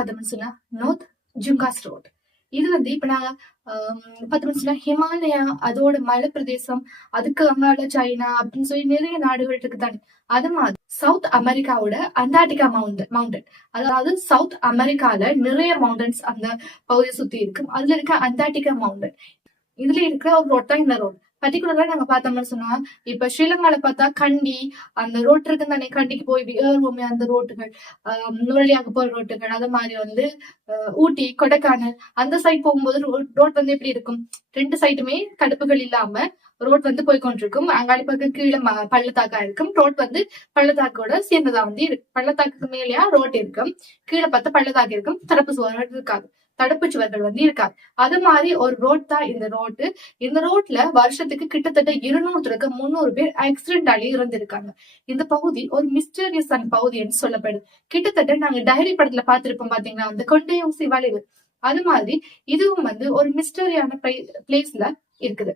பார்த்தோம்னு சொன்னா north ஜுங்காஸ் road. இது இப்ப நாங்க பார்த்தோம்னு சொன்னா ஹிமாலயா, அதோட மலை பிரதேசம், அதுக்கு அங்கால சைனா அப்படின்னு சொல்லி நிறைய நாடுகள் இருக்கு தானே. அது மாதிரி சவுத் அமெரிக்காவோட அண்டார்டிகா மவுண்டன், அதாவது சவுத் அமெரிக்கால நிறைய மவுண்டன்ஸ் அந்த பகுதியை சுத்தி இருக்கு. அதுல இருக்க அண்டார்டிகா மவுண்டன், இதுல இருக்கிற ஒரு ரோட் தான் இந்த ரோட். பர்டிகுலரா நாங்க பார்த்தோம்னு சொன்னா இப்ப ஸ்ரீலங்கால பார்த்தா கண்டி அந்த ரோட் இருக்கு தானே, கண்டிக்கு போய் ஏறுவோமே அந்த ரோட்டுகள், நுவலியாக போற ரோட்டுகள், அது மாதிரி ஊட்டி கொடைக்கானல் அந்த சைட் போகும்போது ரோட் எப்படி இருக்கும், ரெண்டு சைடுமே தடுப்புகள் இல்லாம ரோட் போய் கொண்டிருக்கும். அங்காடி பக்கம் கீழே பள்ளத்தாக்கா இருக்கும். ரோட் பள்ளத்தாக்கோட சேர்ந்ததா இருக்கு. பள்ளத்தாக்கு மேலேயா ரோட் இருக்கும், கீழே பார்த்தா பள்ளத்தாக்கு இருக்கும், தடுப்பு சுவர்கள் இருக்காது, தடுப்பு சுவர்கள் இருக்காது. அது மாதிரி ஒரு ரோட் தான் இந்த ரோட்டு. இந்த ரோட்ல வருஷத்துக்கு கிட்டத்தட்ட 200-300 பேர் ஆக்சிடென்ட் ஆகி இறந்திருக்காங்க. இந்த பகுதி ஒரு மிஸ்டீரியஸான பகுதி என்று சொல்லப்படுது. கிட்டத்தட்ட நாங்க டைரி படத்துல பார்த்திருப்போம் பாத்தீங்கன்னா அந்த கொண்டை ஊசி வளைவு, அது மாதிரி இதுவும் ஒரு மிஸ்டரியான பிளேஸ்ல இருக்குது.